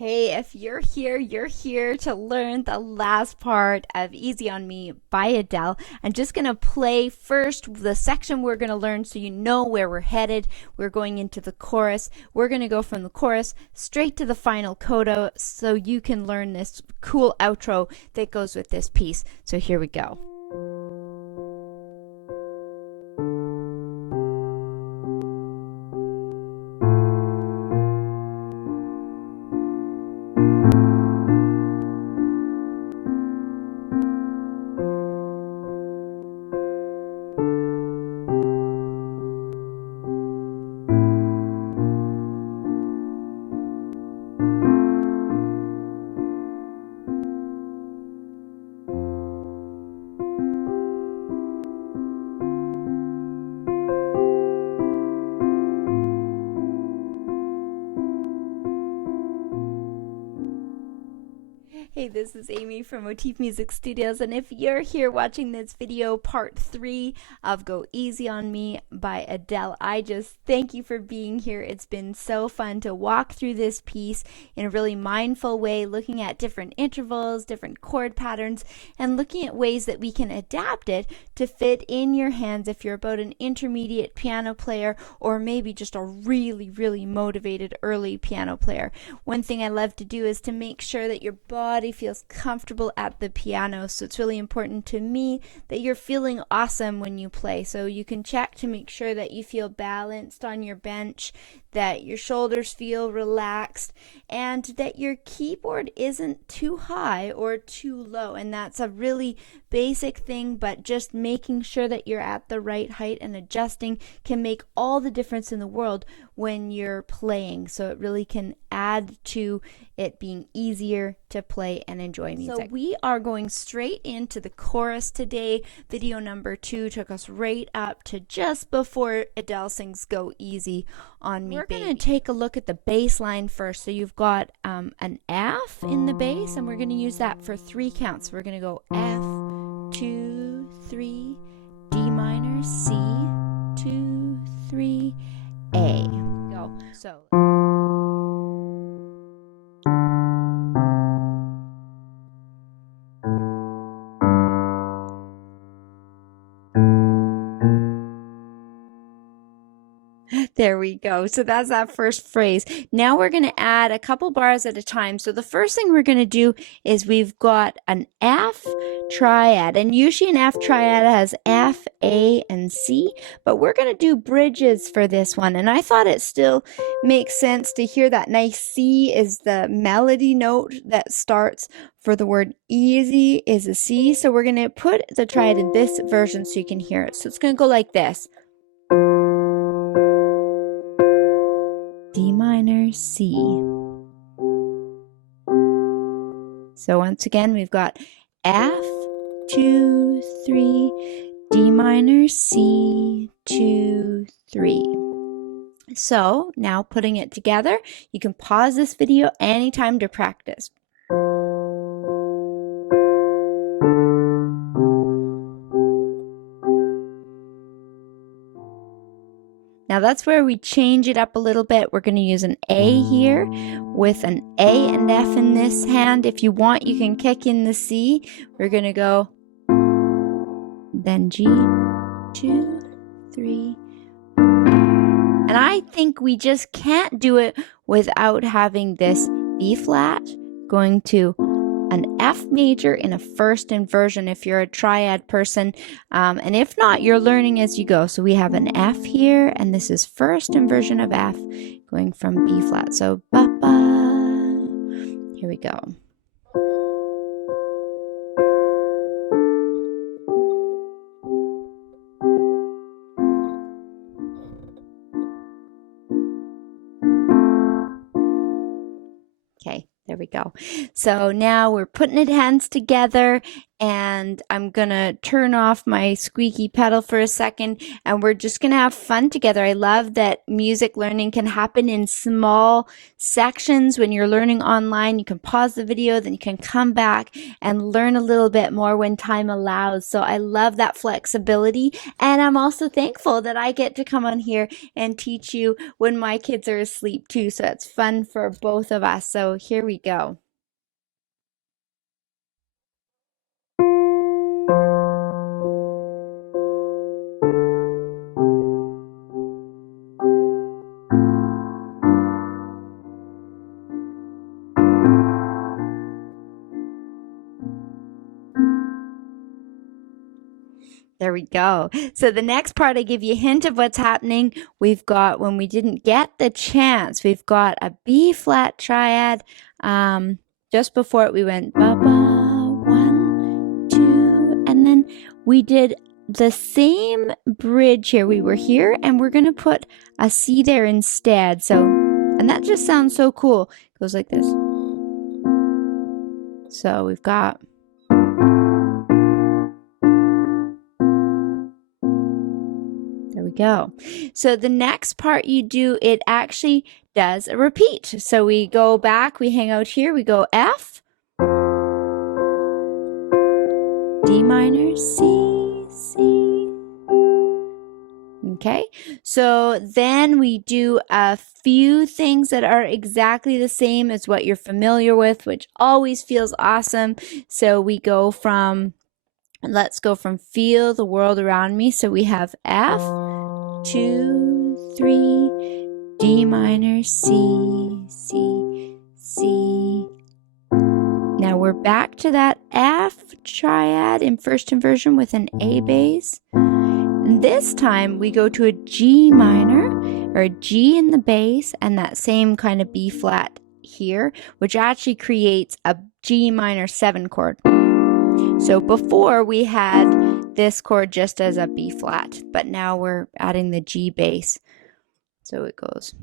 Hey, if you're here to learn the last part of Easy on Me by Adele. I'm just going to play first the section we're going to learn so you know where we're headed. We're going into the chorus. We're going to go from the chorus straight to the final coda so you can learn this cool outro that goes with this piece. So here we go. Hey, this is Amie from Motif Music Studios, and if you're here watching this video, part 3 of Go Easy on Me by Adele, I just thank you for being here. It's been so fun to walk through this piece in a really mindful way, looking at different intervals, different chord patterns, and looking at ways that we can adapt it to fit in your hands if you're about an intermediate piano player or maybe just a really motivated early piano player. One thing I love to do is to make sure that your body feels comfortable at the piano, so it's really important to me that you're feeling awesome when you play. So you can check to make sure that you feel balanced on your bench, that your shoulders feel relaxed, and that your keyboard isn't too high or too low. And that's a really basic thing, but just making sure that you're at the right height and adjusting can make all the difference in the world when you're playing. So it really can add to it being easier to play and enjoy music. So we are going straight into the chorus today. Video number 2 took us right up to just before Adele sings Go Easy on Me. We're going to take a look at the bass line first. So you've got an F in the bass, and we're going to use that for 3 counts. We're going to go F, 2, 3, D minor, C, 2, 3, A. Go. So there we go. So that's that first phrase. Now we're going to add a couple bars at a time. So the first thing we're going to do is we've got an F triad, and usually an F triad has F, A, and C, but we're going to do bridges for this one. And I thought it still makes sense to hear that nice C is the melody note that starts for the word easy is a C. So we're going to put the triad in this version so you can hear it. So it's going to go like this. D minor, C. So once again, we've got F, 2, 3, D minor, C, 2, 3. So now putting it together, you can pause this video anytime to practice. Now that's where we change it up a little bit. We're going to use an A here with an A and F in this hand. If you want, you can kick in the C. We're going to go, then G, 2, 3. And I think we just can't do it without having this B flat going to an F major in a first inversion if you're a triad person, and if not, you're learning as you go. So we have an F here, and this is first inversion of F going from B flat. So ba-ba. Here we go. Okay, There we go. So now we're putting it hands together, and I'm gonna turn off my squeaky pedal for a second, and we're just gonna have fun together. I love that music learning can happen in small sections. When you're learning online, you can pause the video, then you can come back and learn a little bit more when time allows. So I love that flexibility, and I'm also thankful that I get to come on here and teach you when my kids are asleep too. So it's fun for both of us. So here we go. There we go. So the next part, I give you a hint of what's happening. We've got, when we didn't get the chance, we've got a B flat triad. Just before it, we went ba ba, 1, 2, and then we did the same bridge here. We were here, and we're gonna put a C there instead. So, and that just sounds so cool. It goes like this. So we've got. There we go. So the next part you do, it actually does a repeat. So we go back, we hang out here, we go F, D minor, C, C. Okay, so then we do a few things that are exactly the same as what you're familiar with, which always feels awesome. So we go from, let's go from feel the world around me. So we have F, 2, 3, D minor, C, C, C. Now we're back to that F triad in first inversion with an A bass. And this time we go to a G minor, or a G in the bass, and that same kind of B flat here, which actually creates a G minor 7 chord. So before we had this chord just as a B flat, but now we're adding the G bass. So it goes.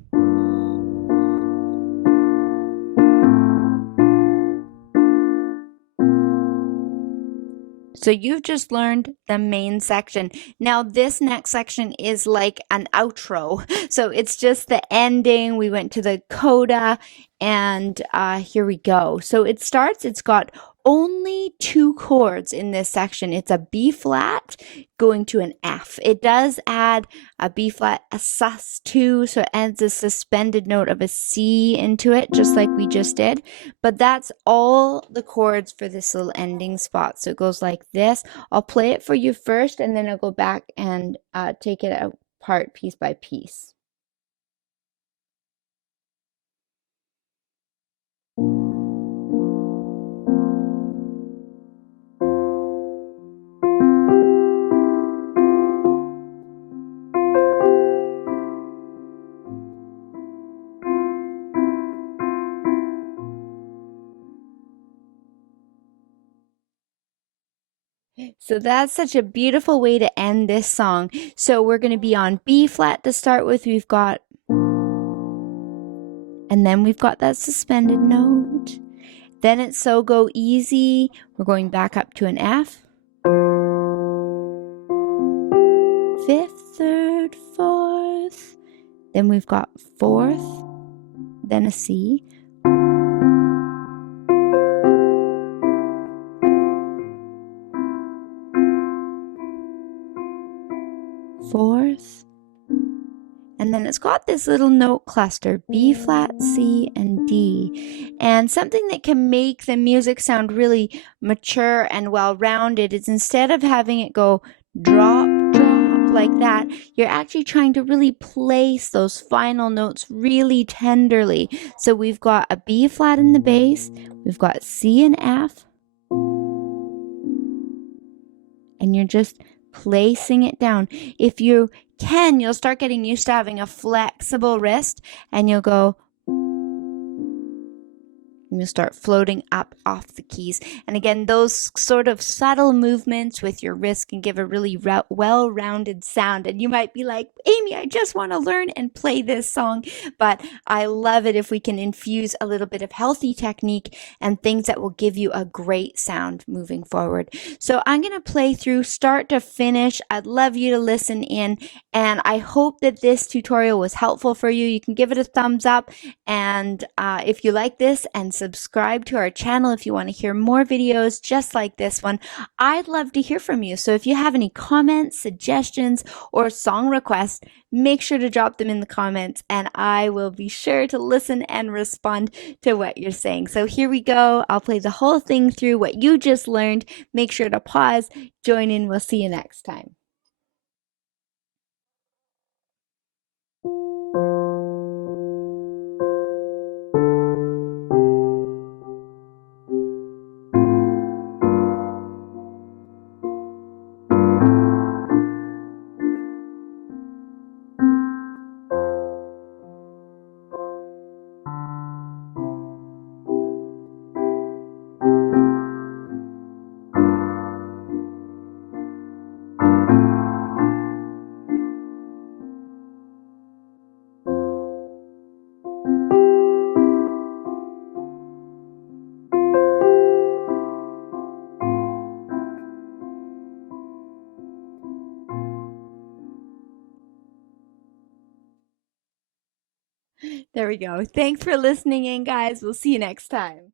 So you've just learned the main section. Now this next section is like an outro. So it's just the ending. We went to the coda, and here we go. So it starts, it's got only 2 chords in this section. It's a B flat going to an F. It does add a B flat, a sus2, so it adds a suspended note of a C into it, just like we just did. But that's all the chords for this little ending spot. So it goes like this. I'll play it for you first, and then I'll go back and take it apart piece by piece. So that's such a beautiful way to end this song. So we're going to be on B flat to start with. We've got, and then we've got that suspended note. Then it's so go easy. We're going back up to an F. 5th, 3rd, 4th. Then we've got 4th, then a C. 4th, and then it's got this little note cluster, B flat, C, and D. And something that can make the music sound really mature and well-rounded is, instead of having it go drop, drop like that, you're actually trying to really place those final notes really tenderly. So we've got a B flat in the bass, we've got C and F, and you're just placing it down. If you can, you'll start getting used to having a flexible wrist, and you'll go, and you'll start floating up off the keys. And again, those sort of subtle movements with your wrist can give a really well-rounded sound. And you might be like, Amie, I just want to learn and play this song. But I love it if we can infuse a little bit of healthy technique and things that will give you a great sound moving forward. So I'm going to play through start to finish. I'd love you to listen in, and I hope that this tutorial was helpful for you. You can give it a thumbs up, and if you like this, and subscribe to our channel if you want to hear more videos just like this one. I'd love to hear from you. So if you have any comments, suggestions, or song requests, make sure to drop them in the comments, and I will be sure to listen and respond to what you're saying. So here we go. I'll play the whole thing through what you just learned. Make sure to pause, join in. We'll see you next time. There we go. Thanks for listening in, guys. We'll see you next time.